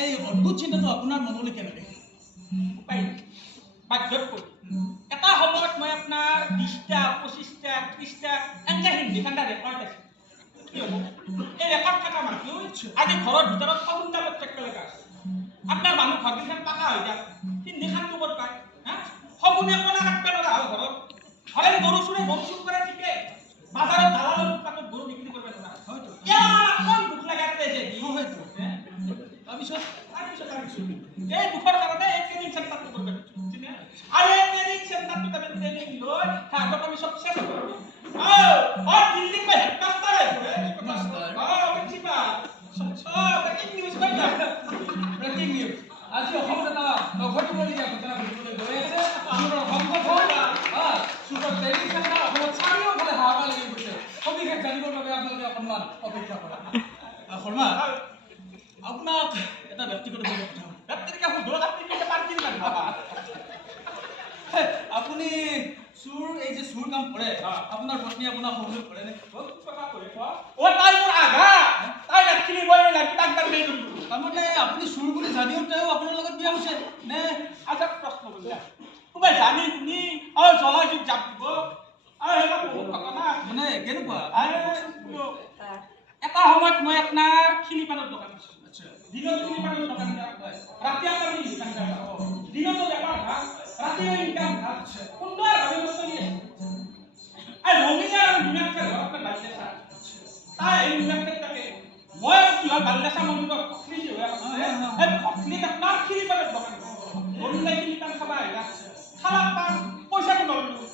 এই অদ্ভুত চিন্তাটো আপোনাৰ মনলৈ কেনেকৈ এটা সময়ত মই আপোনাৰ 20টা 25টা 30টা এনেকৈ হিন্দী কান্দা ৰেকৰ্ড আছে এই ৰেকৰ্ড থকা মানুহ আজি ঘৰৰ ভিতৰত 50টা প্ৰত্যেক লগা আছে আপোনাৰ মানুহ ঘৰকেইখন পাকা হৈ যায় হিন্দী খানটো ক'ত পায় সগুনে কণা কাটব লগা হয় ঘৰত ঘৰে গৰু চুৰে গৰু চুৰ কৰে ঠিকে বাজাৰত দালালৰ উৎপাদত গৰু বিক্ৰী কৰিব নোৱাৰে হয়তো কোন দুখ লাগাতে যে হয়তো তাৰপিছত এই দুখৰ কাৰণে এই ট্ৰেনিং চেণ্টাৰটো কৰিব আৰু এই ট্ৰেনিং চেণ্টাৰটো আমি ট্ৰেনিং লৈ তাহাঁতক আমি চব চেষ্টা কৰোঁ দিল্লী মই হেডমাষ্টাৰ ব্ৰেকিং নিউজ আজি অসমত এটা ঘটিবলগীয়া ঘটনা ঘটিবলৈ গৈ আছে আমাৰ সংগঠন চুপাৰ ট্ৰেনিং চেণ্টাৰ অসমত চাৰিওফালে হাহাকাৰ লাগি গৈছে সবিশেষ জানিবৰ বাবে আপোনালোকে অকণমান অপেক্ষা কৰা শৰ্মা আপোনাক এটা ব্যক্তিগত আপুনি চুৰ এই যে চুৰ কাম কৰে আপোনাৰ পত্নী আপোনাক সহযোগ কৰে নে তাৰমানে আপুনি চুৰ বুলি জানিও তেওঁ আপোনাৰ লগত বিয়া হৈছে নে আচ্ছা প্ৰশ্ন কোনোবাই জানি শুনি জ্বলা যুগ জাপ দিব মানে কেনেকুৱা এটা সময়ত মই আপোনাৰ খিলিপানৰ দোকান আছো দিনত খিলিপানৰ দোকান ৰাতি আপোনাৰ দিনতো বেপাৰ ভাল ৰাতিও ইনকাম ভাল সুন্দৰভাৱে চলি আছে ৰঙিলা আৰু নিমাক্ষা ঘৰত বাল্যচা তাই এই নিমাক্ষাকে মই আৰু কি হয় বাল্যচা মন্দিৰত ভক্তি হৈ আছে সেই ভক্তিত আপোনাৰ খিলিপানৰ দোকান ৰঙিলা খিলিপান খাব আহিলা খালা পাৰ পইচাটো নললো